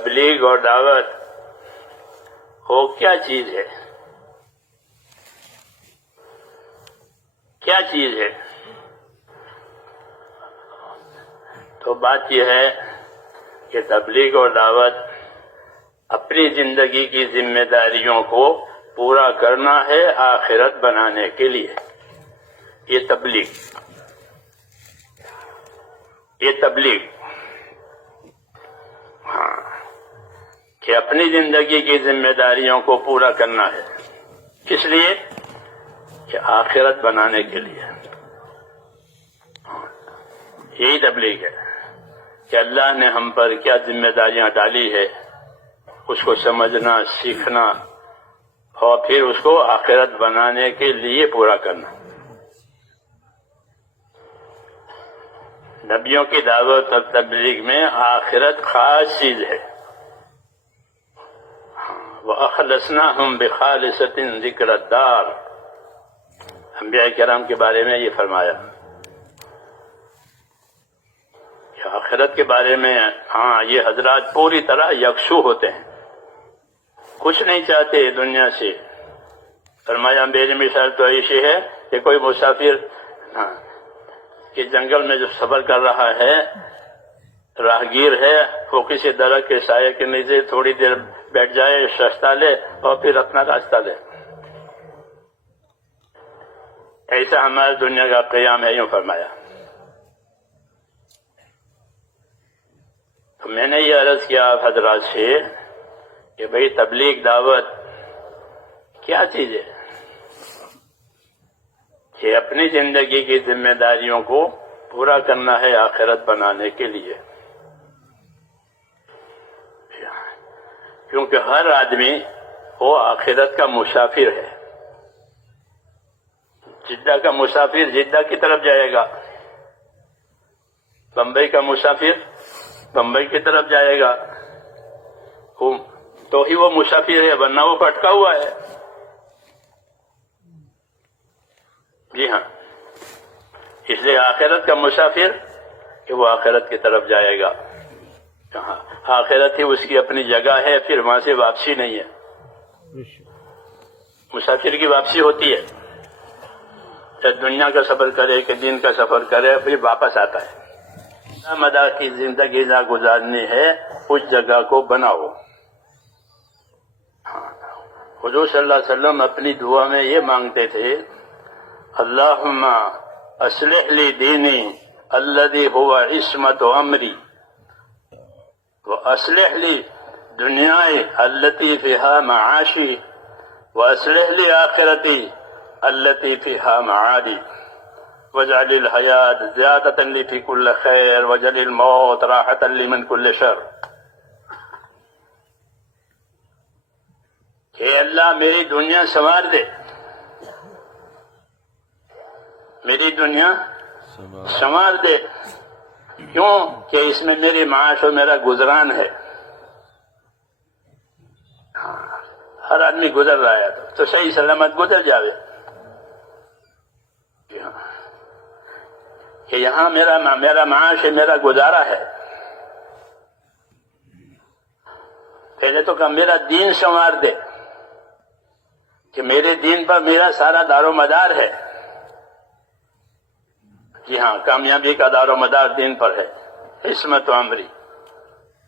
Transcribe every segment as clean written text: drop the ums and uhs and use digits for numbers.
تبلیغ اور دعوت وہ کیا چیز ہے؟ کیا چیز ہے؟ تو بات یہ ہے کہ تبلیغ اور دعوت اپنی زندگی کی ذمہ داریوں کو پورا کرنا ہے آخرت بنانے کے لیے۔ یہ تبلیغ ہاں، کہ اپنی زندگی کی ذمہ داریوں کو پورا کرنا ہے، کس لیے؟ کہ آخرت بنانے کے لیے۔ یہی تبلیغ ہے کہ اللہ نے ہم پر کیا ذمہ داریاں ڈالی ہے، اس کو سمجھنا، سیکھنا اور پھر اس کو آخرت بنانے کے لیے پورا کرنا۔ نبیوں کی دعوت اور تبلیغ میں آخرت خاص چیز ہے۔ وَأَخْلَصْنَاهُمْ بِخَالِصَةٍ ذِكْرَ الدَّارِ، انبیاء کرام کے بارے میں یہ فرمایا کہ آخرت کے بارے میں ہاں یہ حضرات پوری طرح یکسو ہوتے ہیں، کچھ نہیں چاہتے دنیا سے۔ فرمایا میری مثال تو ایسی ہے کہ کوئی مسافر کہ جنگل میں جو سفر کر رہا ہے، راہگیر ہے، وہ کسی درخت کے سائے کے نیچے تھوڑی دیر بیٹھ جائے، سستا لے اور پھر اپنا راستہ لے۔ ایسا ہمارے دنیا کا قیام ہے، یوں فرمایا۔ تو میں نے یہ عرض کیا آپ حضرات سے کہ بھئی تبلیغ دعوت کیا چیز ہے؟ کہ اپنی زندگی کی ذمہ داریوں کو پورا کرنا ہے آخرت بنانے کے لیے، کیونکہ ہر آدمی وہ آخرت کا مسافر ہے۔ جدہ کا مسافر جدہ کی طرف جائے گا، بمبئی کا مسافر بمبئی کی طرف جائے گا، تو ہی وہ مسافر ہے، ورنہ وہ بھٹکا ہوا ہے۔ جی ہاں، اس لیے آخرت کا مسافر کہ وہ آخرت کی طرف جائے گا، کہاں آخرت ہی اس کی اپنی جگہ ہے، پھر وہاں سے واپسی نہیں ہے۔ مسافر کی واپسی ہوتی ہے کہ دنیا کا سفر کرے کہ دین کا سفر کرے، پھر واپس آتا ہے۔ مدار کی زندگی نہ گزارنی ہے، اس جگہ کو بناؤ۔ حضور صلی اللہ علیہ وسلم اپنی دعا میں یہ مانگتے تھے، اللہم اصلح لی دینی الذی هو عصمت امری واصلح لی دنیای التي فيها معاشی واصلح لی آخرتی التي فيها معادی واجعل الحیاة زیادة لی فی کل خیر واجعل الموت راحة لی من کل شر۔ کہ اللہ میری دنیا سنوار دے، میری دنیا سنوار دے، کیوں کہ اس میں میری معاش اور میرا گزران ہے۔ ہر آدمی گزر رہا ہے تو صحیح سلامت گزر جاوے، کہ یہاں میرا معاش ہے، میرا گزارا ہے۔ پہلے تو کہا میرا دین سنوار دے، کہ میرے دین پر میرا سارا دار و مدار ہے۔ جی ہاں، کامیابی کا دار و مدار دین پر ہے۔ عصمت و امری،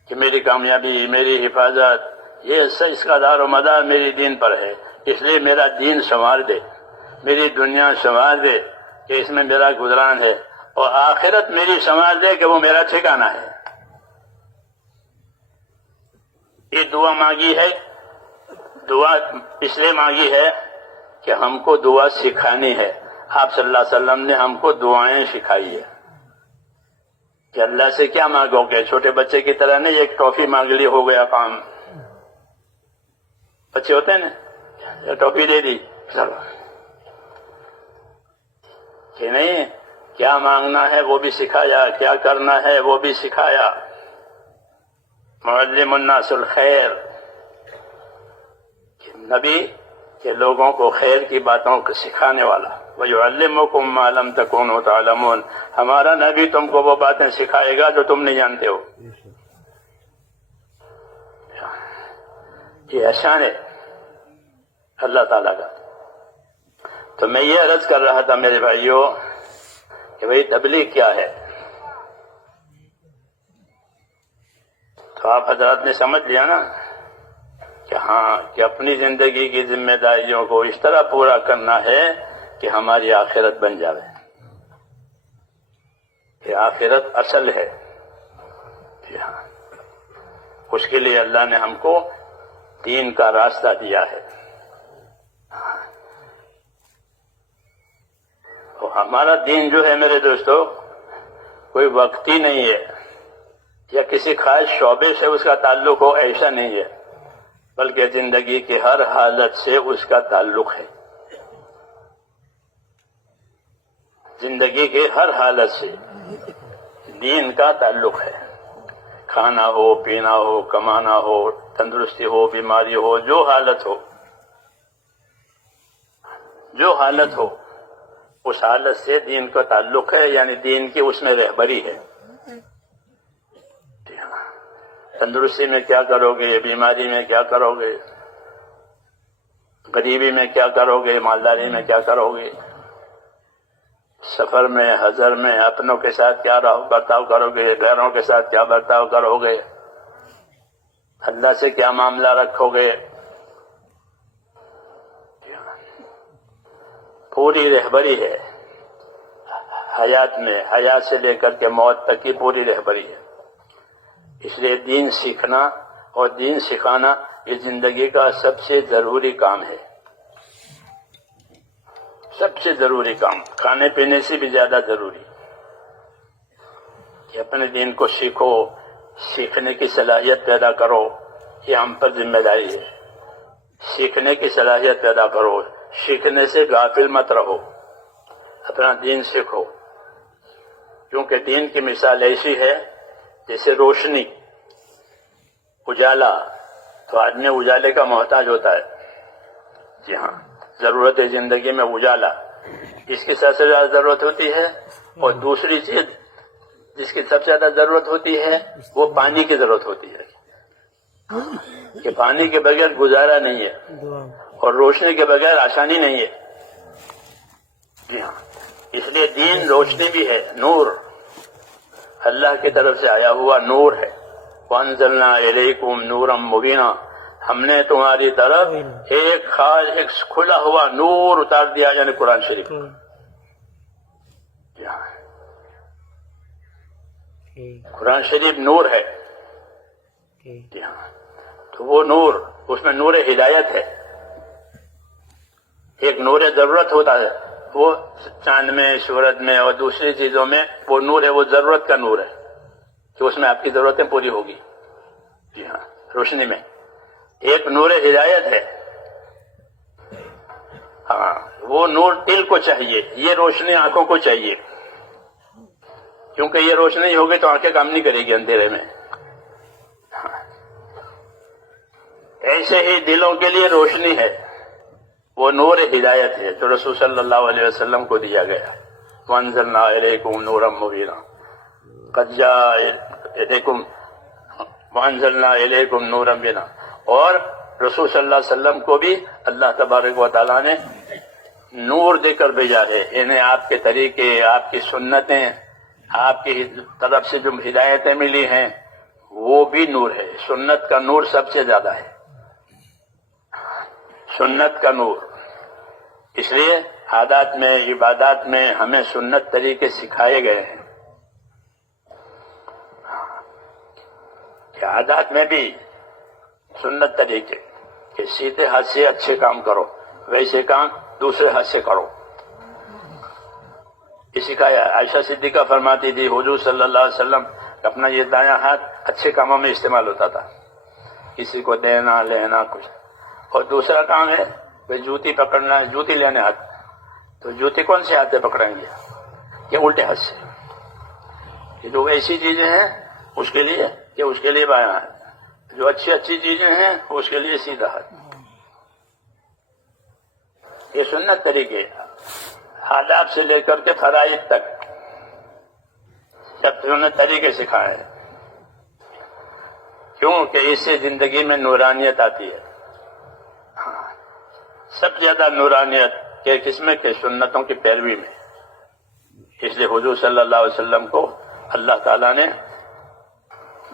کہ میری کامیابی، میری حفاظت، یہ اس کا دار و مدار میری دین پر ہے، اس لیے میرا دین سنوار دے، میری دنیا سنوار دے کہ اس میں میرا گزران ہے، اور آخرت میری سنوار دے کہ وہ میرا ٹھکانہ ہے۔ یہ دعا مانگی ہے، دعا اس لیے مانگی ہے کہ ہم کو دعا سکھانی ہے۔ آپ صلی اللہ علیہ وسلم نے ہم کو دعائیں سکھائی ہے کہ اللہ سے کیا مانگو گے، چھوٹے بچے کی طرح نہیں ایک ٹافی مانگ لی ہو گیا کام۔ بچے ہوتے ہیں نا، ٹافی دے دی چلو، کہ نہیں کیا مانگنا ہے وہ بھی سکھایا، کیا کرنا ہے وہ بھی سکھایا۔ معلم الناس الخیر، نبی کہ لوگوں کو خیر کی باتوں کو سکھانے والا۔ وَيُعَلِّمُكُم مَّا لَمْ تَكُونُوا تَعْلَمُونَ، ہمارا نبی تم کو وہ باتیں سکھائے گا جو تم نہیں جانتے ہو۔ یہ احسان ہے اللہ تعالیٰ کا۔ تو میں یہ عرض کر رہا تھا میرے بھائیوں کہ بھئی تبلیغ کیا ہے؟ تو آپ حضرات نے سمجھ لیا نا کہ ہاں کہ اپنی زندگی کی ذمہ داریوں کو اس طرح پورا کرنا ہے کہ ہماری آخرت بن جاوے، کہ آخرت اصل ہے۔ جی ہاں، اس کے لیے اللہ نے ہم کو دین کا راستہ دیا ہے۔ تو ہمارا دین جو ہے میرے دوستو کوئی وقتی نہیں ہے یا کسی خاص شعبے سے اس کا تعلق ہو، ایسا نہیں ہے، بلکہ زندگی کی ہر حالت سے اس کا تعلق ہے۔ زندگی کی ہر حالت سے دین کا تعلق ہے، کھانا ہو، پینا ہو، کمانا ہو، تندرستی ہو، بیماری ہو، جو حالت ہو، جو حالت ہو، اس حالت سے دین کا تعلق ہے، یعنی دین کی اس میں رہبری ہے۔ تندرستی میں کیا کرو گے، بیماری میں کیا کرو گے، غریبی میں کیا کرو گے، مالداری میں کیا کرو گے، سفر میں، حضر میں اپنوں کے ساتھ کیا برتاؤ کرو گے، غیروں کے ساتھ کیا برتاؤ کرو گے، اللہ سے کیا معاملہ رکھو گے، پوری رہبری ہے حیات میں، حیات سے لے کر کے موت تک کی پوری رہبری ہے۔ اس لیے دین سیکھنا اور دین سکھانا یہ زندگی کا سب سے ضروری کام ہے، سب سے ضروری کام، کھانے پینے سے بھی زیادہ ضروری کہ اپنے دین کو سیکھو، سیکھنے کی صلاحیت پیدا کرو، یہ ہم پر ذمہ داری ہے۔ سیکھنے کی صلاحیت پیدا کرو، سیکھنے سے غافل مت رہو، اپنا دین سیکھو، کیونکہ دین کی مثال ایسی ہے جیسے روشنی، اجالا، تو آدمی اجالے کا محتاج ہوتا ہے۔ جی ہاں، ضرورت ہے زندگی میں اجالا، اس کی سب سے زیادہ ضرورت ہوتی ہے، اور دوسری چیز جس کی سب سے زیادہ ضرورت ہوتی ہے وہ پانی کی ضرورت ہوتی ہے، کہ پانی کے بغیر گزارا نہیں ہے، اور روشنی کے بغیر آسانی نہیں ہے۔ جی ہاں، اس لیے دین روشنی بھی ہے، نور، اللہ کی طرف سے آیا ہوا نور ہے۔ وَأَنزَلْنَا إِلَيْكُمْ نُورًا مُبِينًا، ہم نے تمہاری طرف ایک خاص، ایک کھلا ہوا نور اتار دیا، یعنی قرآن شریف۔ قرآن شریف نور ہے۔ جی ہاں، تو وہ نور، اس میں نور ہدایت ہے۔ ایک نور ضرورت ہوتا ہے، وہ چاند میں، سورج میں اور دوسری چیزوں میں وہ نور ہے، وہ ضرورت کا نور ہے کہ اس میں آپ کی ضرورتیں پوری ہوگی۔ جی ہاں، روشنی میں ایک نور ہدایت ہے، ہاں، وہ نور دل کو چاہیے، یہ روشنی آنکھوں کو چاہیے، کیونکہ یہ روشنی ہوگی تو آنکھیں کام نہیں کرے گی اندھیرے میں۔ ایسے ہی دلوں کے لیے روشنی ہے، وہ نور ہدایت ہے جو رسول صلی اللہ علیہ وسلم کو دیا گیا۔ وَأَنزَلْنَا إِلَيْكُمْ نُورًا مُبِينًا قَدْ جَاءَ إِلَيْكُمْ وَأَنزَلْنَا إِلَيْكُمْ نُورًا مُبِينًا، اور رسول صلی اللہ علیہ وسلم کو بھی اللہ تبارک و تعالیٰ نے نور دے کر بھیجا ہے، انہیں آپ کے طریقے، آپ کی سنتیں، آپ کی طرف سے جو ہدایتیں ملی ہیں وہ بھی نور ہے۔ سنت کا نور سب سے زیادہ ہے، سنت کا نور۔ اس لیے عادات میں، عبادات میں ہمیں سنت طریقے سکھائے گئے ہیں کہ عادات میں بھی سنت طریقے کہ سیدھے ہاتھ سے اچھے کام کرو، ویسے کام دوسرے ہاتھ سے کرو، یہ سکھایا۔ عائشہ صدیقہ فرماتی تھی حضور صلی اللہ علیہ وسلم اپنا یہ دایاں ہاتھ اچھے کاموں میں استعمال ہوتا تھا، کسی کو دینا لینا کچھ، اور دوسرا کام ہے جوتی پکڑنا، جوتی لینے ہاتھ، تو جوتی کون سے ہاتھ سے پکڑیں گے؟ کہ الٹے ہاتھ سے۔ یہ جو ایسی چیزیں ہیں اس کے لیے، کہ اس کے لیے بایاں ہاتھ، جو اچھی اچھی چیزیں ہیں اس کے لیے سیدھا ہاتھ۔ یہ سنت طریقے، آداب سے لے کر کے فرائض تک سب سنت طریقے سکھائے ہیں، کیوں کہ اس سے زندگی میں نورانیت آتی ہے۔ سب سے زیادہ نورانیت کے کس میں کہ سنتوں کی پیروی میں. اس لیے حضور صلی اللہ علیہ وسلم کو اللہ تعالیٰ نے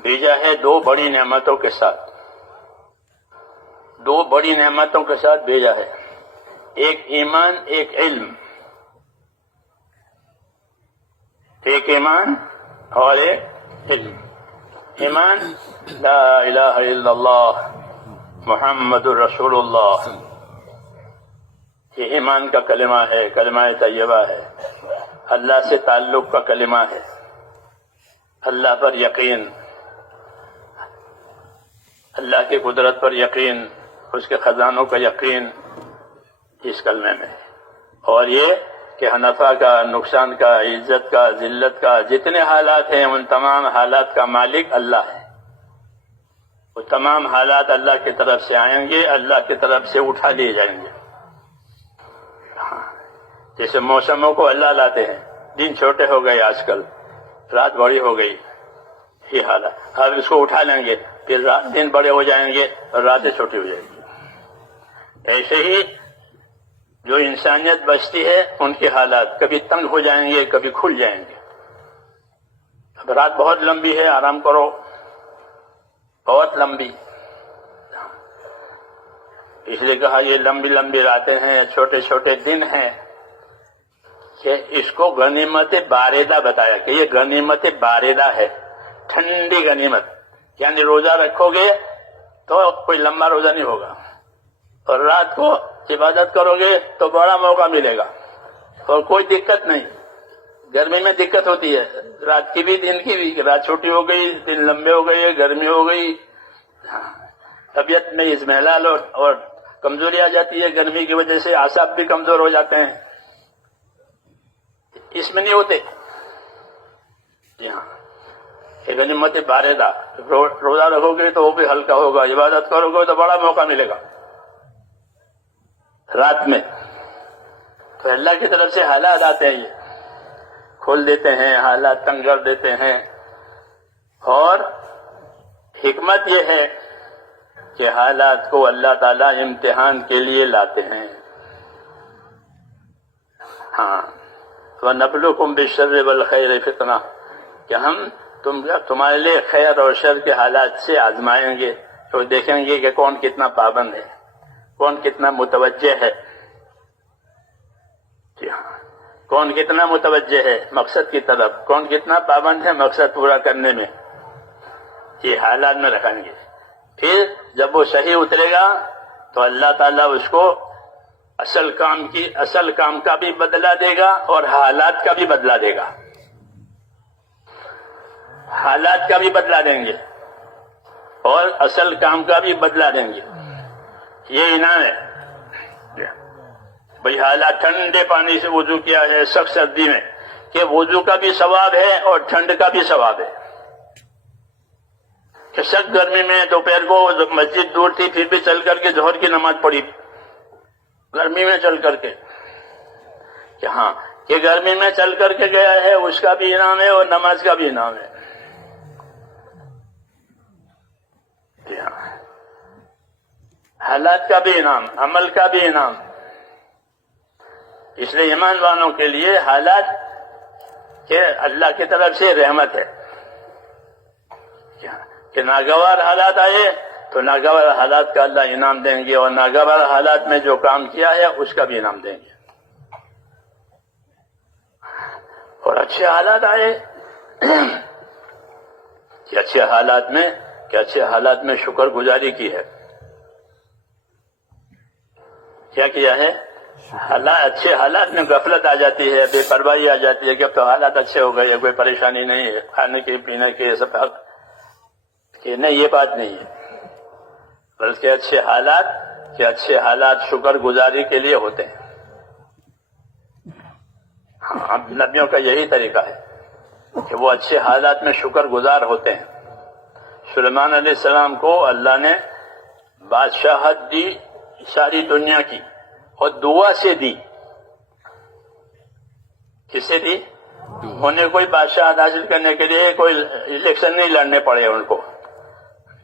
بھیجا ہے دو بڑی نعمتوں کے ساتھ. دو بڑی نعمتوں کے ساتھ بھیجا ہے، ایک ایمان ایک علم. ایک ایمان اور ایک علم. ایمان لا الہ الا اللہ محمد الرسول اللہ، یہ ایمان کا کلمہ ہے، کلمہ طیبہ ہے، اللہ سے تعلق کا کلمہ ہے، اللہ پر یقین، اللہ کی قدرت پر یقین، اس کے خزانوں کا یقین اس کلمے میں ہے. اور یہ کہ نفع کا، نقصان کا، عزت کا، ذلت کا، جتنے حالات ہیں ان تمام حالات کا مالک اللہ ہے. وہ تمام حالات اللہ کی طرف سے آئیں گے، اللہ کی طرف سے اٹھا لیے جائیں گے. جیسے موسموں کو اللہ لاتے ہیں، دن چھوٹے ہو گئے، آج کل رات بڑی ہو گئی، یہ حالت. اب اس کو اٹھا لیں گے، پھر دن بڑے ہو جائیں گے اور راتیں چھوٹی ہو جائیں گی. ایسے ہی جو انسانیت بچتی ہے ان کے حالات کبھی تنگ ہو جائیں گے، کبھی کھل جائیں گے. اب رات بہت لمبی ہے، آرام کرو، بہت لمبی. اس لیے کہا یہ لمبی لمبی راتیں ہیں، چھوٹے چھوٹے دن ہیں، کہ اس کو غنیمت باردہ بتایا کہ یہ غنیمت باردہ ہے، ٹھنڈی غنیمت. یعنی روزہ رکھو گے تو کوئی لمبا روزہ نہیں ہوگا، اور رات کو عبادت کرو گے تو بڑا موقع ملے گا اور کوئی دقت نہیں. گرمی میں دقت ہوتی ہے، رات کی بھی دن کی بھی، رات چھوٹی ہو گئی، دن لمبے ہو گئے، گرمی ہو گئی، طبیعت میں اضمحلال اور کمزوری آ جاتی ہے. گرمی کی وجہ سے اعصاب بھی کمزور ہو جاتے ہیں، اس میں نہیں ہوتے. جی ہاں، غنیمت باردہ، روزہ رکھو گے تو وہ بھی ہلکا ہوگا، عبادت کرو گے تو بڑا موقع ملے گا رات میں. تو اللہ کی طرف سے حالات آتے ہیں، یہ کھول دیتے ہیں، حالات تنگ کر دیتے ہیں. اور حکمت یہ ہے کہ حالات کو اللہ تعالیٰ امتحان کے لیے لاتے ہیں. ہاں، وَنَبْلُوكُمْ بِالشَّرِّ وَالْخَيْرِ فِتْنَةً، کہ ہم تمہارے لیے خیر اور شر کے حالات سے آزمائیں گے، تو دیکھیں گے کہ کون کتنا پابند ہے، کون کتنا متوجہ ہے. جی ہاں، کون کتنا متوجہ ہے مقصد کی طرف، کون کتنا پابند ہے مقصد پورا کرنے میں. یہ حالات میں رکھیں گے. پھر جب وہ صحیح اترے گا تو اللہ تعالیٰ اس کو اصل کام کا بھی بدلہ دے گا اور حالات کا بھی بدلہ دے گا. حالات کا بھی بدلہ دیں گے اور اصل کام کا بھی بدلہ دیں گے. یہ انعام ہے. بھئی حالات، ٹھنڈے پانی سے وضو کیا ہے سخت سردی میں، کہ وضو کا بھی ثواب ہے اور ٹھنڈ کا بھی ثواب ہے. کہ سخت گرمی میں دوپہر کو مسجد دور تھی پھر بھی چل کر کے ظہر کی نماز پڑھی، گرمی میں چل کر کے. کہ ہاں، کہ گرمی میں چل کر کے گیا ہے اس کا بھی انعام ہے اور نماز کا بھی انعام ہے. حالات کا بھی انعام، عمل کا بھی انعام. اس لیے ایمان والوں کے لیے حالات کہ اللہ کی طرف سے رحمت ہے. کہ ناگوار حالات آئے تو ناگوار حالات کا اللہ انعام دیں گے، اور ناگوار حالات میں جو کام کیا ہے اس کا بھی انعام دیں گے. اور اچھے حالات آئے کہ اچھے حالات میں شکر گزاری کی ہے. کیا ہے؟ اچھے حالات میں غفلت آ جاتی ہے، بے پرواہی آ جاتی ہے کہ اب تو حالات اچھے ہو گئے، کوئی پریشانی نہیں ہے، کھانے کے پینے کے سب حق. کہ نہیں، یہ بات نہیں ہے. بلکہ اچھے حالات شکر گزاری کے لیے ہوتے ہیں. ہاں، نبیوں کا یہی طریقہ ہے کہ وہ اچھے حالات میں شکر گزار ہوتے ہیں. سلیمان علیہ السلام کو اللہ نے بادشاہت دی ساری دنیا کی، اور دعا سے دی. کس سے دی؟ انہیں کوئی بادشاہت حاصل کرنے کے لیے کوئی الیکشن نہیں لڑنے پڑے ان کو.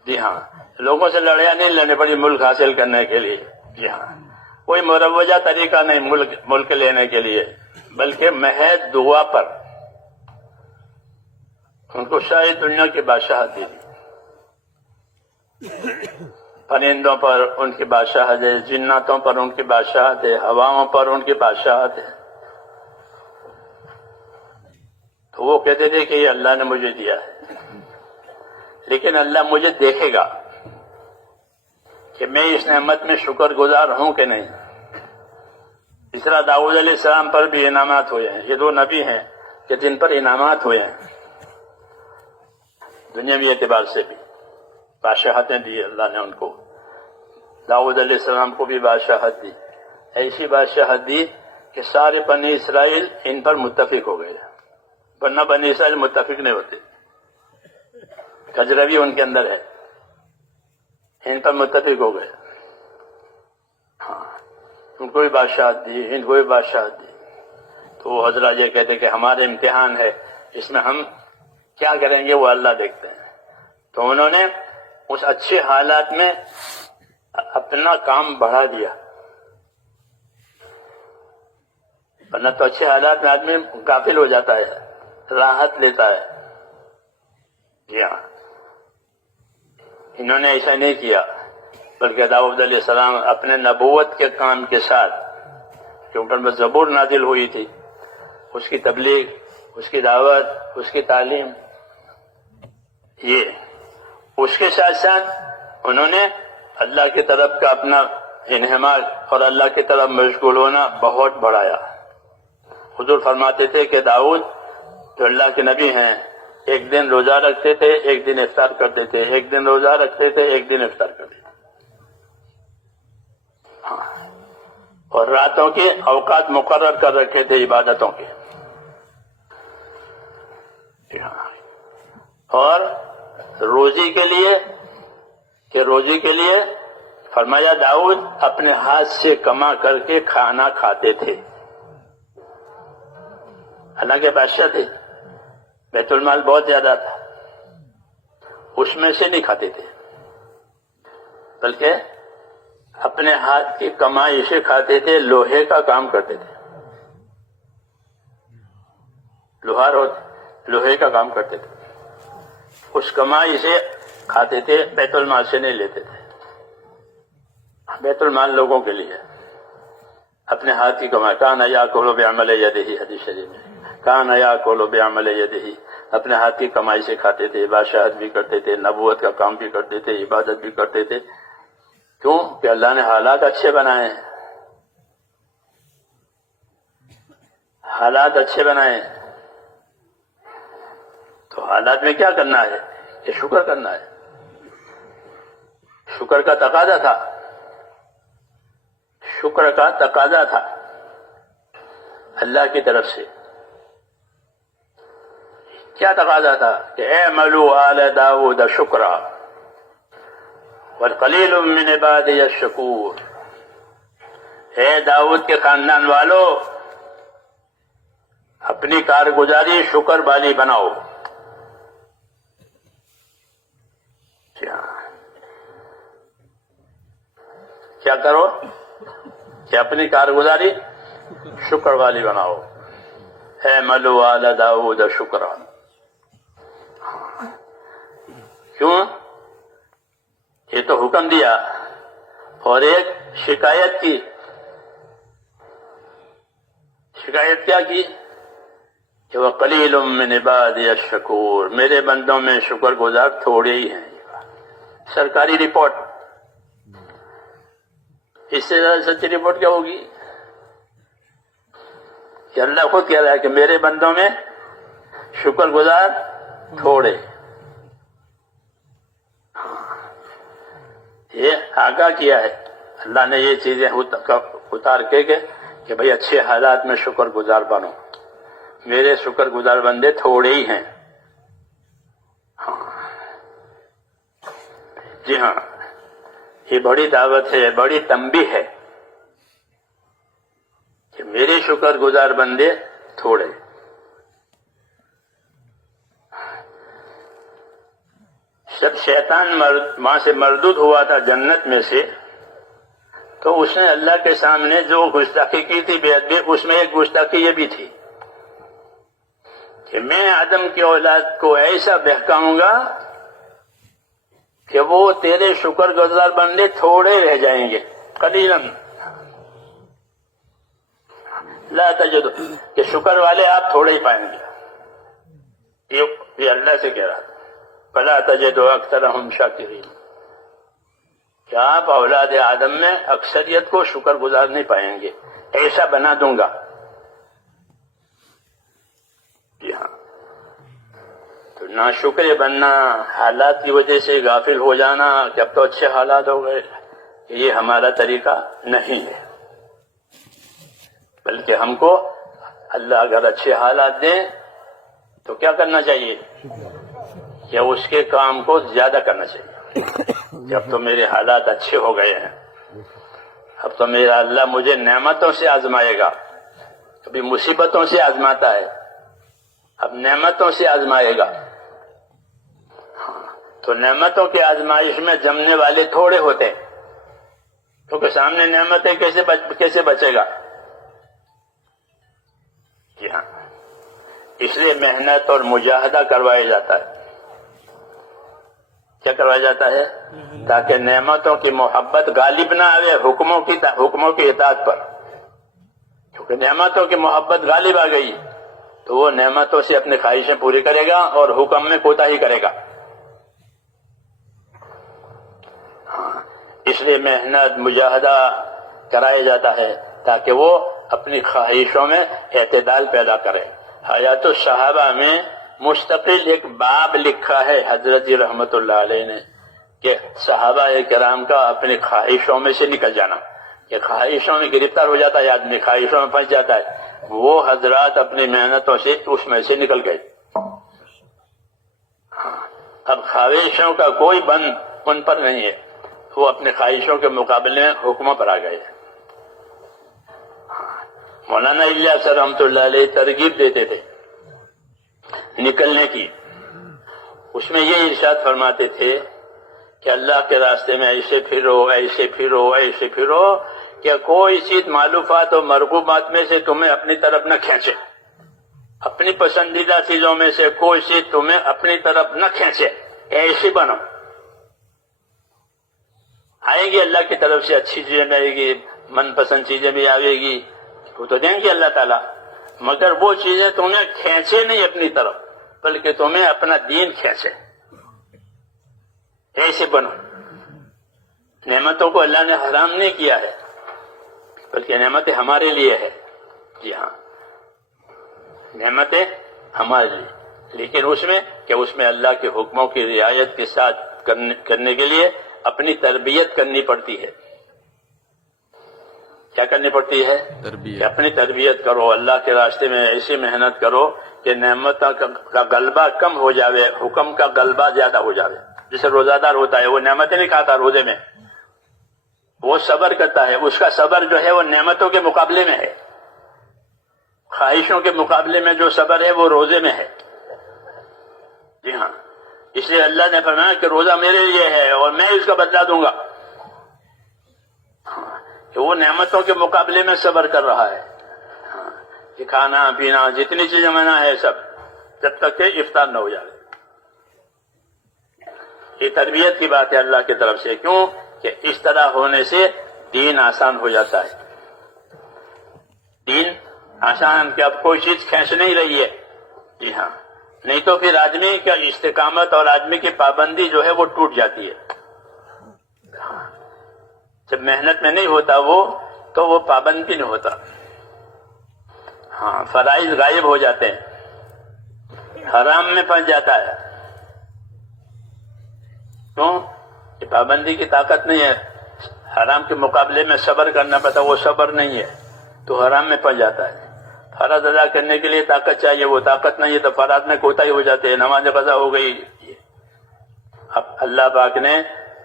جی ہاں، لوگوں سے لڑائی نہیں لڑنی پڑی ملک حاصل کرنے کے لیے. جی ہاں، کوئی مروجہ طریقہ نہیں ملک لینے کے لیے، بلکہ محض دعا پر ان کو ساری دنیا کی بادشاہت دی تھی۔ پرندوں پر ان کی بادشاہت ہے، جناتوں پر ان کی بادشاہت ہے، ہواؤں پر ان کی بادشاہت ہے۔ تو وہ کہتے تھے کہ یہ اللہ نے مجھے دیا ہے، لیکن اللہ مجھے دیکھے گا کہ میں اس نعمت میں شکر گزار ہوں کہ نہیں۔ اس طرح داؤد علیہ السلام پر بھی انعامات ہوئے ہیں۔ یہ دو نبی ہیں کہ جن پر انعامات ہوئے ہیں، دنیاوی اعتبار سے بھی بادشاہتیں دی اللہ نے ان کو۔ داؤد علیہ السلام کو بھی بادشاہت دی، ایسی بادشاہت دی کہ سارے بنی اسرائیل ان پر متفق ہو گئے، ورنہ بنی اسرائیل متفق نہیں ہوتے۔ کجروی ان کے اندر ہے، ان پر متفق ہو گئے۔ ہاں، ان کو بھی بادشاہت دی، ان کو بھی بادشاہت دی۔ تو وہ حضرات یہ کہتے کہ ہمارے امتحان ہے، اس میں ہم کیا کریں گے وہ اللہ دیکھتے ہیں۔ تو انہوں نے اس اچھے حالات میں اپنا کام بڑھا دیا، ورنہ تو اچھے حالات میں آدمی غافل ہو جاتا ہے، راحت لیتا ہے۔ جی ہاں، انہوں نے ایسا نہیں کیا، بلکہ داؤد علیہ السلام اپنے نبوت کے کام کے ساتھ، کہ ان پر زبور نازل ہوئی تھی، اس کی تبلیغ، اس کی دعوت، اس کی تعلیم، یہ اس کے ساتھ ساتھ انہوں نے اللہ کی طرف کا اپنا انہماک اور اللہ کی طرف مشغول ہونا بہت بڑھایا۔ حضور فرماتے تھے کہ داؤد جو اللہ کے نبی ہیں، ایک دن روزہ رکھتے تھے، ایک دن افطار کرتے تھے، ایک دن روزہ رکھتے تھے، ایک دن افطار کرتے تھے۔ ہاں، اور راتوں کے اوقات مقرر کر رکھے تھے عبادتوں کے۔ اور روزی کے لیے فرمایا داؤد اپنے ہاتھ سے کما کر کے کھانا کھاتے تھے۔ حالانکہ بادشاہ تھے، بیت المال بہت زیادہ تھا، اس میں سے نہیں کھاتے تھے، بلکہ اپنے ہاتھ کی کمائی سے کھاتے تھے، لوہے کا کام کرتے تھے، لوہار ہوتے، لوہے کا کام کرتے تھے، اس کمائی سے کھاتے تھے، بیت المال سے نہیں لیتے تھے۔ بیت المال لوگوں کے لیے، اپنے ہاتھ کی کمائی۔ کان یاکل بعمل یدہ، حدیث شریف میں کان یاکل بعمل یدہ، اپنے ہاتھ کی کمائی سے کھاتے تھے، بادشاہت بھی کرتے تھے، نبوت کا کام بھی کرتے تھے، عبادت بھی کرتے تھے۔ کیوں کہ اللہ نے حالات اچھے بنائے ہیں، حالات اچھے بنائے ہیں۔ تو حالات میں کیا کرنا ہے؟ کہ شکر کرنا ہے۔ شکر کا تقاضا تھا، شکر کا تقاضا تھا اللہ کی طرف سے۔ کیا تقاضا تھا؟ کہ اعملوا آل داود شکرا وقلیل من عبادی الشکور، اے داؤد کے خاندان والو، اپنی کارگزاری شکر والی بناؤ۔ کیا کرو؟ کہ اپنی کارگزاری شکر والی بناؤ۔ اعملوا آل داود شکرا۔ کیوں؟ یہ تو حکم دیا، اور ایک شکایت کی۔ شکایت کیا کی؟ کہ وَقَلِيلٌ مِّنْ عِبَادِيَ الشَّكُورُ، میرے بندوں میں شکر گزار تھوڑے ہی ہیں۔ سرکاری رپورٹ، اس سے زیادہ سچی رپورٹ کیا ہوگی؟ کہ اللہ خود کہہ رہا ہے کہ میرے بندوں میں شکر گزار تھوڑے۔ یہ آگاہ کیا ہے اللہ نے، یہ چیزیں اتار کے کہ بھئی اچھے حالات میں شکر گزار بنو، میرے شکر گزار بندے تھوڑے ہی ہیں۔ جی ہاں، یہ بڑی دعوت ہے، بڑی تنبیہ ہے کہ میرے شکر گزار بندے تھوڑے۔ جب شیطان وہاں سے مردود ہوا تھا جنت میں سے، تو اس نے اللہ کے سامنے جو گستاخی کی تھی بے ادبی، اس میں ایک گستاخی یہ بھی تھی کہ میں آدم کی اولاد کو ایسا بہکاؤں گا کہ وہ تیرے شکر گزار بندے تھوڑے رہ جائیں گے، قلیلاً لا تجد، کہ شکر والے آپ تھوڑے ہی پائیں گے، یہ اللہ سے کہہ رہا تھا فلا تجد اکثرهم شاکرین، کہ آپ اولاد آدم میں اکثریت کو شکر گزار نہیں پائیں گے، ایسا بنا دوں گا۔ جی ہاں، تو ناشکر بننا، حالات کی وجہ سے غافل ہو جانا کہ اب تو اچھے حالات ہو گئے، یہ ہمارا طریقہ نہیں ہے، بلکہ ہم کو اللہ اگر اچھے حالات دیں تو کیا کرنا چاہیے؟ کہ اس کے کام کو زیادہ کرنا چاہیے کہ اب تو میرے حالات اچھے ہو گئے ہیں، اب تو میرا اللہ مجھے نعمتوں سے آزمائے گا، کبھی مصیبتوں سے آزماتا ہے، اب نعمتوں سے آزمائے گا۔ تو نعمتوں کی آزمائش میں جمنے والے تھوڑے ہوتے ہیں، کیونکہ سامنے نعمتیں کیسے بچے گا؟ جی ہاں، اس لیے محنت اور مجاہدہ کروایا جاتا ہے۔ کیا کروایا جاتا ہے؟ تاکہ نعمتوں کی محبت غالب نہ آئے حکموں کی اطاعت پر، کیونکہ نعمتوں کی محبت غالب آ گئی تو وہ نعمتوں سے اپنی خواہشیں پوری کرے گا اور حکم میں کوتاہی کرے گا۔ اس لیے محنت مجاہدہ کرایا جاتا ہے تاکہ وہ اپنی خواہشوں میں اعتدال پیدا کرے۔ حیات الصحابہ میں مستقل ایک باب لکھا ہے حضرت جی رحمت اللہ علیہ نے کہ صحابہ کرام کا اپنی خواہشوں میں سے نکل جانا، کہ خواہشوں میں گرفتار ہو جاتا ہے آدمی، خواہشوں میں پھنس جاتا ہے، وہ حضرات اپنی محنتوں سے اس میں سے نکل گئے۔ اب خواہشوں کا کوئی بند ان پر نہیں ہے، وہ اپنے خواہشوں کے مقابلے میں حکموں پر آ گئے۔ مولانا الیاس صاحب رحمۃ اللہ علیہ ترغیب دیتے تھے نکلنے کی، اس میں یہ ارشاد فرماتے تھے کہ اللہ کے راستے میں ایسے پھرو ایسے پھرو ایسے پھرو کہ کوئی چیز معلوفات اور مرغوبات میں سے تمہیں اپنی طرف نہ کھینچے، اپنی پسندیدہ چیزوں میں سے کوئی چیز تمہیں اپنی طرف نہ کھینچے، ایسے بنو۔ آئے گی اللہ کی طرف سے اچھی چیزیں بھی آئے گی، من پسند چیزیں بھی آئے گی، وہ تو دیں گے اللہ تعالیٰ، مگر وہ چیزیں تمہیں کھینچے نہیں اپنی طرف، بلکہ تمہیں اپنا دین کھینچے، ایسے بنو۔ نعمتوں کو اللہ نے حرام نہیں کیا ہے، بلکہ نعمتیں ہمارے لیے ہے۔ جی ہاں، نعمتیں ہمارے لیے، لیکن اس میں اللہ کے حکموں کی رعایت کے ساتھ کرنے کے لیے اپنی تربیت کرنی پڑتی ہے۔ کیا کرنی پڑتی ہے؟ کہ اپنی تربیت کرو، اللہ کے راستے میں ایسی محنت کرو کہ نعمت کا غلبہ کم ہو جاوے، حکم کا غلبہ زیادہ ہو جاوے۔ جیسے روزہ دار ہوتا ہے، وہ نعمتیں نہیں کھاتا روزے میں، وہ صبر کرتا ہے، اس کا صبر جو ہے وہ نعمتوں کے مقابلے میں ہے، خواہشوں کے مقابلے میں جو صبر ہے وہ روزے میں ہے۔ جی ہاں، اس لیے اللہ نے فرمایا کہ روزہ میرے لیے ہے اور میں اس کا بدلہ دوں گا، کہ وہ نعمتوں کے مقابلے میں صبر کر رہا ہے۔ کہ کھانا پینا جتنی چیزیں منع ہے سب، جب تک کہ افطار نہ ہو جائے۔ یہ تربیت کی بات ہے اللہ کی طرف سے، کیوں کہ اس طرح ہونے سے دین آسان ہو جاتا ہے۔ دین آسان کہ اب کوئی چیز کھینچ نہیں رہی ہے۔ جی ہاں، نہیں تو پھر آدمی کا استقامت اور آدمی کی پابندی جو ہے وہ ٹوٹ جاتی ہے۔ جب محنت میں نہیں ہوتا وہ تو وہ پابندی نہیں ہوتا، ہاں فرائض غائب ہو جاتے ہیں، حرام میں پھنس جاتا ہے۔ کیوں کہ پابندی کی طاقت نہیں ہے، حرام کے مقابلے میں صبر کرنا پڑتا، وہ صبر نہیں ہے تو حرام میں پھنس جاتا ہے۔ فرض ادا کرنے کے لیے طاقت چاہیے، وہ طاقت نہیں ہے تو فرائض میں کوتاہی ہو جاتے ہیں، نماز قضا ہو گئی۔ اب اللہ پاک نے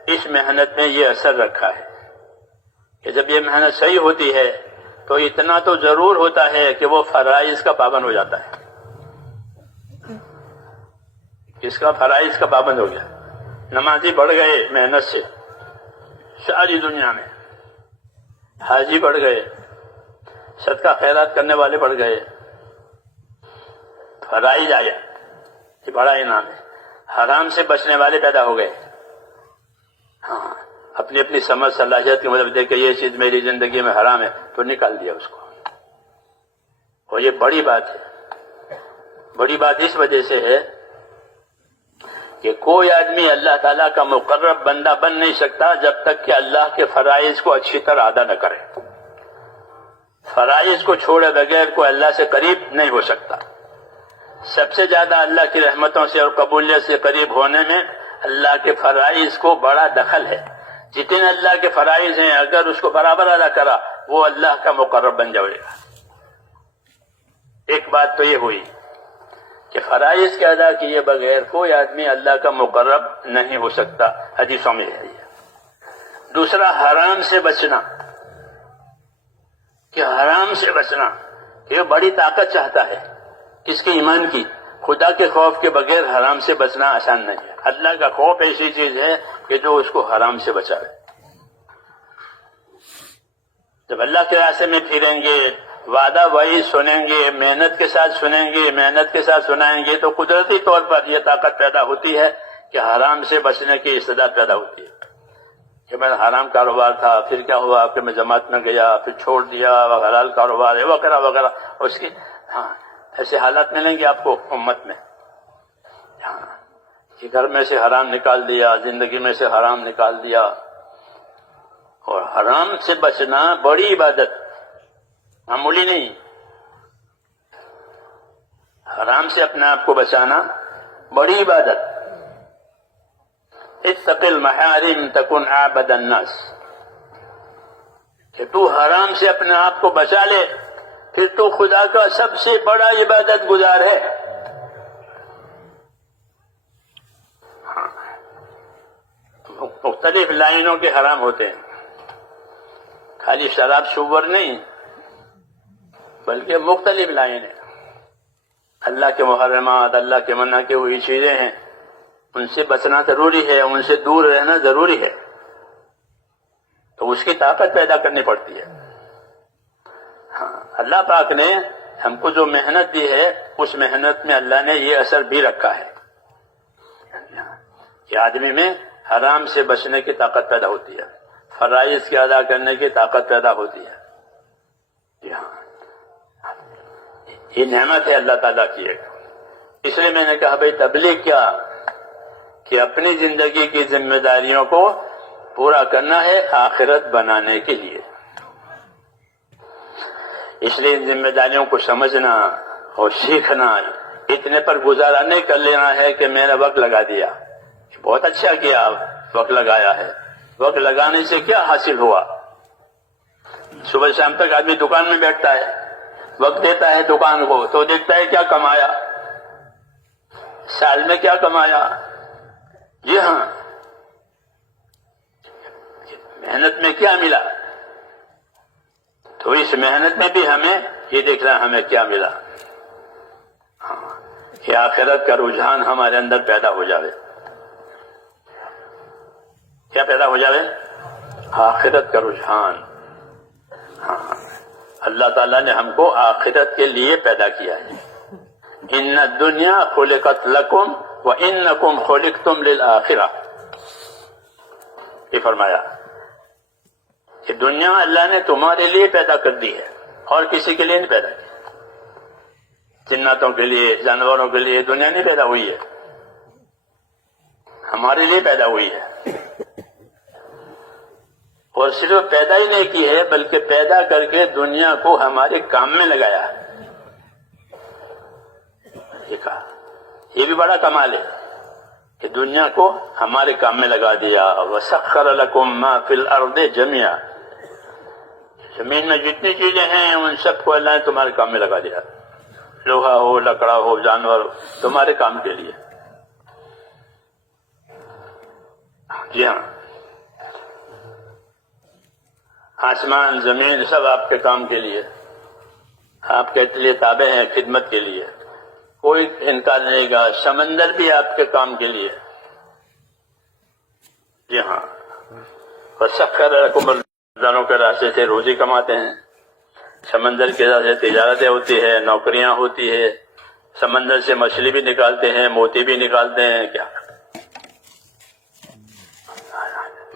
اس محنت میں یہ اثر رکھا ہے کہ جب یہ محنت صحیح ہوتی ہے تو اتنا تو ضرور ہوتا ہے کہ وہ فرائض کا پابند ہو جاتا ہے۔ اس کا فرائض کا پابند ہو گیا، نمازی بڑھ گئے محنت سے ساری دنیا میں، حاجی بڑھ گئے، صدقہ خیرات کرنے والے بڑھ گئے، فرائض آیا، یہ بڑا انعام ہے۔ حرام سے بچنے والے پیدا ہو گئے، ہاں اپنی اپنی سمجھ صلاحیت کی مطلب دیکھ کے یہ چیز میری زندگی میں حرام ہے تو نکال دیا اس کو۔ اور یہ بڑی بات ہے، بڑی بات اس وجہ سے ہے کہ کوئی آدمی اللہ تعالیٰ کا مقرب بندہ بن نہیں سکتا جب تک کہ اللہ کے فرائض کو اچھی طرح ادا نہ کرے۔ فرائض کو چھوڑے بغیر کوئی اللہ سے قریب نہیں ہو سکتا۔ سب سے زیادہ اللہ کی رحمتوں سے اور قبولیت سے قریب ہونے میں اللہ کے فرائض کو بڑا دخل ہے۔ جتنے اللہ کے فرائض ہیں اگر اس کو برابر ادا کرا وہ اللہ کا مقرب بن جائے گا۔ ایک بات تو یہ ہوئی کہ فرائض کے ادا کیے بغیر کوئی آدمی اللہ کا مقرب نہیں ہو سکتا، حدیثوں میں ہے یہ۔ دوسرا حرام سے بچنا، کہ حرام سے بچنا یہ بڑی طاقت چاہتا ہے کس کے؟ ایمان کی۔ خدا کے خوف کے بغیر حرام سے بچنا آسان نہیں ہے۔ اللہ کا خوف ایسی چیز ہے کہ جو اس کو حرام سے بچائے۔ جب اللہ کے راستے میں پھریں گے، وعدہ وعید سنیں گے، محنت کے ساتھ سنیں گے، محنت کے ساتھ سنائیں گے تو قدرتی طور پر یہ طاقت پیدا ہوتی ہے کہ حرام سے بچنے کی استعداد پیدا ہوتی ہے۔ کہ میں حرام کاروبار تھا، پھر کیا ہوا کہ میں جماعت میں گیا، پھر چھوڑ دیا، حلال کاروبار ہے وغیرہ وغیرہ۔ اس کی ایسے حالات ملیں گے آپ کو امت میں، کہ گھر میں سے حرام نکال دیا، زندگی میں سے حرام نکال دیا۔ اور حرام سے بچنا بڑی عبادت، معمولی نہیں۔ حرام سے اپنے آپ کو بچانا بڑی عبادت۔ اتق المحارم تکن عابد الناس، کہ تو حرام سے اپنے آپ کو بچا لے پھر تو خدا کا سب سے بڑا عبادت گزار ہے۔ مختلف لائنوں کے حرام ہوتے ہیں، خالی شراب شوگر نہیں بلکہ مختلف لائنیں۔ اللہ کے محرمات، اللہ کے منع کی ہوئی چیزیں ہیں، ان سے بچنا ضروری ہے، ان سے دور رہنا ضروری ہے۔ تو اس کی طاقت پیدا کرنی پڑتی ہے۔ اللہ پاک نے ہم کو جو محنت دی ہے اس محنت میں اللہ نے یہ اثر بھی رکھا ہے کہ آدمی میں حرام سے بچنے کی طاقت پیدا ہوتی ہے، فرائض کے ادا کرنے کی طاقت پیدا ہوتی ہے۔ جی ہاں، یہ نعمت ہے اللہ تعالیٰ کی ایک۔ اس لیے میں نے کہا بھائی تبلیغ کیا کہ اپنی زندگی کی ذمہ داریوں کو پورا کرنا ہے آخرت بنانے کے لیے۔ اس لیے ان ذمہ داریوں کو سمجھنا اور سیکھنا، اتنے پر گزارا نہیں کر لینا ہے کہ میں نے وقت لگا دیا، بہت اچھا کیا وقت لگایا ہے۔ وقت لگانے سے کیا حاصل ہوا؟ صبح شام تک آدمی دکان میں بیٹھتا ہے، وقت دیتا ہے دکان کو تو دیکھتا ہے کیا کمایا، سال میں کیا کمایا۔ جی ہاں، محنت میں کیا ملا، تو اس محنت میں بھی ہمیں یہ دیکھنا ہمیں کیا ملا، کہ آخرت کا رجحان ہمارے اندر پیدا ہو جاوے۔ کیا پیدا ہو جاوے؟ آخرت کا رجحان۔ اللہ تعالیٰ نے ہم کو آخرت کے لیے پیدا کیا ہے۔ ان الدنیا خلقت لکم وانکم خلقتم للآخرہ، یہ فرمایا کہ دنیا اللہ نے تمہارے لیے پیدا کر دی ہے اور کسی کے لیے نہیں پیدا کی۔ جناتوں کے لیے، جانوروں کے لیے دنیا نہیں پیدا ہوئی ہے، ہمارے لیے پیدا ہوئی ہے۔ اور صرف پیدا ہی نہیں کی ہے بلکہ پیدا کر کے دنیا کو ہمارے کام میں لگایا ہے۔ یہ کہا، یہ بھی بڑا کمال ہے کہ دنیا کو ہمارے کام میں لگا دیا۔ وَسَخَّرَ لَكُم مَّا فِي الْأَرْضِ جَمِيعًا، زمین میں جتنی چیزیں ہیں ان سب کو اللہ نے تمہارے کام میں لگا دیا، لوہا ہو، لکڑا ہو، جانور ہو، تمہارے کام کے لیے۔ جی ہاں، آسمان زمین سب آپ کے کام کے لیے، آپ کے لیے تابع ہیں، خدمت کے لیے، کوئی انکار نہیں گا۔ سمندر بھی آپ کے کام کے لیے۔ جی ہاں، وَسَخَّرَ لَكُمُ سمندروں کے راستے سے روزی کماتے ہیں، سمندر کے راستے تجارتیں ہوتی ہے، نوکریاں ہوتی ہے، سمندر سے مچھلی بھی نکالتے ہیں، موتی بھی نکالتے ہیں، کیا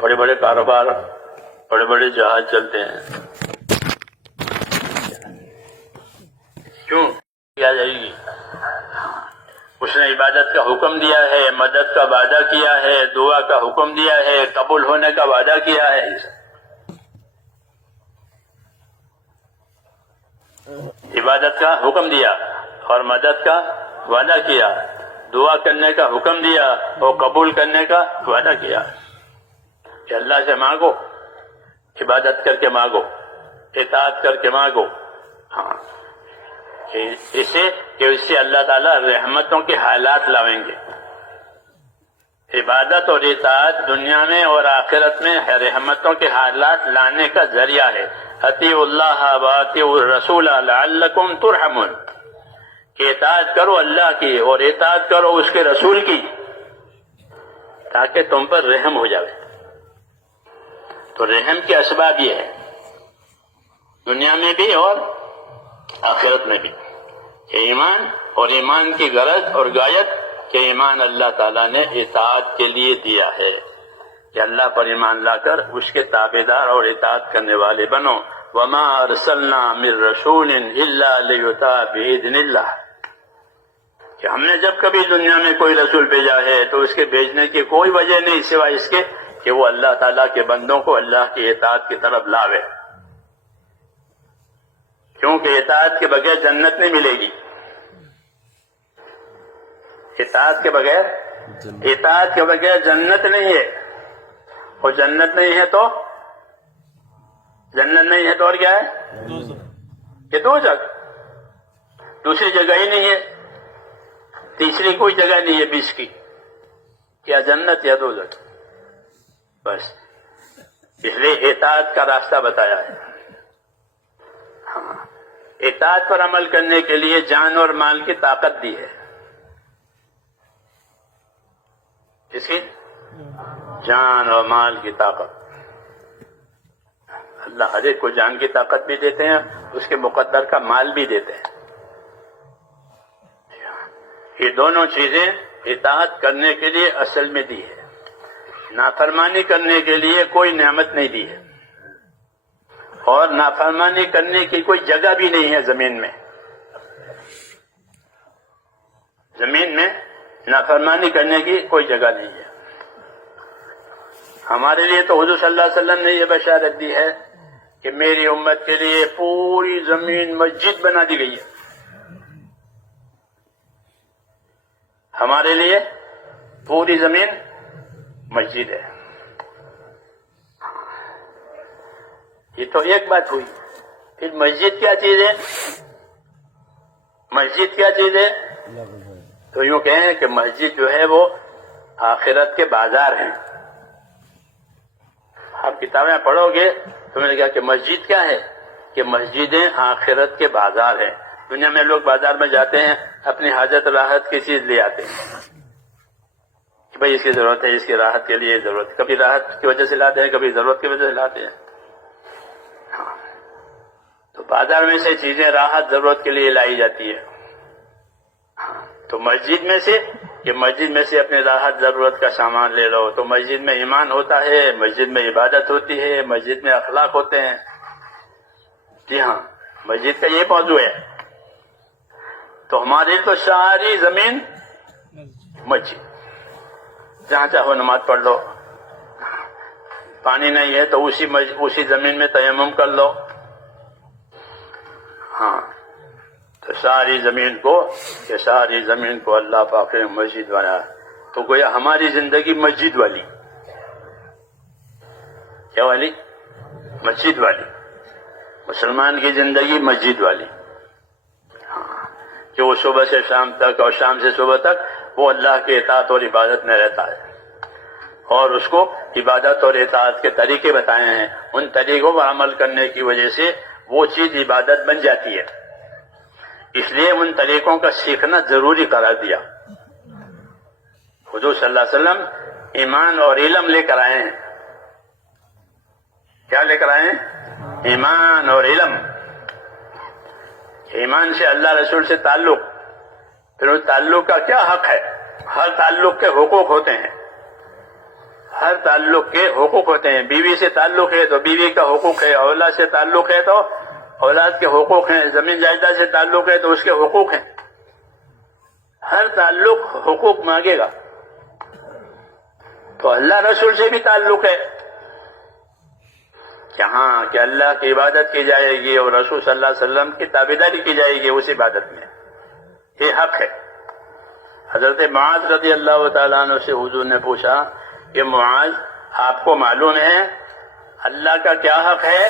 بڑے بڑے کاروبار، بڑے بڑے جہاز چلتے ہیں. کیوں کیا جائے گی؟ اس نے عبادت کا حکم دیا ہے، مدد کا وعدہ کیا ہے، دعا کا حکم دیا ہے، قبول ہونے کا وعدہ کیا ہے. عبادت کا حکم دیا اور مدد کا وعدہ کیا، دعا کرنے کا حکم دیا اور قبول کرنے کا وعدہ کیا کہ اللہ سے مانگو، عبادت کر کے مانگو، اطاعت کر کے مانگو. ہاں، اس سے اللہ تعالیٰ رحمتوں کے حالات لاویں گے. عبادت اور اطاعت دنیا میں اور آخرت میں رحمتوں کے حالات لانے کا ذریعہ ہے. اطیعوا اللہ واطیعوا الرسول لعلکم ترحمون، کہ اطاعت کرو اللہ کی اور اطاعت کرو اس کے رسول کی تاکہ تم پر رحم ہو جائے. تو رحم کے اسباب یہ ہے دنیا میں بھی اور آخرت میں بھی، کہ ایمان اور ایمان کی غرض اور غایت کہ ایمان اللہ تعالیٰ نے اطاعت کے لیے دیا ہے کہ اللہ پر ایمان لا کر اس کے تابعدار اور اطاعت کرنے والے بنو. وما ارسلنا من رسول الا لیطاع باذن اللہ، کہ ہم نے جب کبھی دنیا میں کوئی رسول بھیجا ہے تو اس کے بھیجنے کی کوئی وجہ نہیں سوائے اس کے کہ وہ اللہ تعالیٰ کے بندوں کو اللہ کی اطاعت کی طرف لاوے. کیونکہ اطاعت کے بغیر جنت نہیں ملے گی. اطاعت کے بغیر جنت نہیں ہے، اور جنت نہیں ہے تو اور کیا ہے؟ کہ دوزخ. دوسری جگہ ہی نہیں ہے، تیسری کوئی جگہ نہیں ہے بیچ کی، کیا جنت یا دوزخ. بس اس لیے اطاعت کا راستہ بتایا ہے. ہاں، اطاعت پر عمل کرنے کے لیے جان اور مال کی طاقت دی ہے. اس کی جان اور مال کی طاقت، اللہ ہر ایک کو جان کی طاقت بھی دیتے ہیں، اس کے مقدر کا مال بھی دیتے ہیں. یہ دونوں چیزیں اطاعت کرنے کے لیے اصل میں دی ہے. نافرمانی کرنے کے لیے کوئی نعمت نہیں دی ہے، اور نافرمانی کرنے کی کوئی جگہ بھی نہیں ہے زمین میں. زمین میں نافرمانی کرنے کی کوئی جگہ نہیں ہے. ہمارے لیے تو حضور صلی اللہ علیہ وسلم نے یہ بشارت دی ہے کہ میری امت کے لیے پوری زمین مسجد بنا دی گئی ہے. ہمارے لیے پوری زمین مسجد ہے. یہ تو ایک بات ہوئی. پھر مسجد کیا چیز ہے؟ مسجد کیا چیز ہے؟ تو یوں کہیں کہ مسجد جو ہے وہ آخرت کے بازار ہیں. آپ کتابیں پڑھو گے تو میں نے کہا کہ مسجد کیا ہے؟ کہ مسجدیں آخرت کے بازار ہیں. دنیا میں لوگ بازار میں جاتے ہیں، اپنی حاجت راحت کی چیز لے آتے ہیں کہ بھائی اس کی ضرورت ہے، اس کی راحت کے لیے ضرورت. کبھی راحت کی وجہ سے لاتے ہیں، کبھی ضرورت کی وجہ سے لاتے ہیں. ہاں، تو بازار میں سے چیزیں راحت ضرورت کے لیے لائی جاتی ہے. تو مسجد میں سے اپنے راحت ضرورت کا سامان لے لو. تو مسجد میں ایمان ہوتا ہے، مسجد میں عبادت ہوتی ہے، مسجد میں اخلاق ہوتے ہیں. جی ہاں، مسجد کا یہ موضوع ہے. تو ہماری تو ساری زمین مسجد، جہاں چاہو نماز پڑھ لو. پانی نہیں ہے تو اسی زمین میں تیمم کر لو. ہاں، تو ساری زمین کو اللہ پاک نے مسجد بنایا. تو گویا ہماری زندگی مسجد والی. کیا والی؟ مسجد والی. مسلمان کی زندگی مسجد والی. ہاں، کہ وہ صبح سے شام تک اور شام سے صبح تک وہ اللہ کے اطاعت اور عبادت میں رہتا ہے، اور اس کو عبادت اور اطاعت کے طریقے بتائے ہیں. ان طریقوں پر عمل کرنے کی وجہ سے وہ چیز عبادت بن جاتی ہے. اس لیے ان طریقوں کا سیکھنا ضروری قرار دیا. حضور صلی اللہ علیہ وسلم ایمان اور علم لے کر آئے ہیں. کیا لے کر آئے؟ ایمان اور علم. ایمان سے اللہ رسول سے تعلق. پھر اس تعلق کا کیا حق ہے؟ ہر تعلق کے حقوق ہوتے ہیں. ہر تعلق کے حقوق ہوتے ہیں. بیوی سے تعلق ہے تو بیوی کا حقوق ہے. اولاد سے تعلق ہے تو اولاد کے حقوق ہیں. زمین جائیداد سے تعلق ہے تو اس کے حقوق ہیں. ہر تعلق حقوق مانگے گا. تو اللہ رسول سے بھی تعلق ہے جہاں کہ اللہ کی عبادت کی جائے گی اور رسول صلی اللہ علیہ وسلم کی تابعداری کی جائے گی اس عبادت میں. یہ حق ہے. حضرت معاذ رضی اللہ تعالیٰ عنہ سے حضور نے پوچھا کہ معاذ آپ کو معلوم ہے اللہ کا کیا حق ہے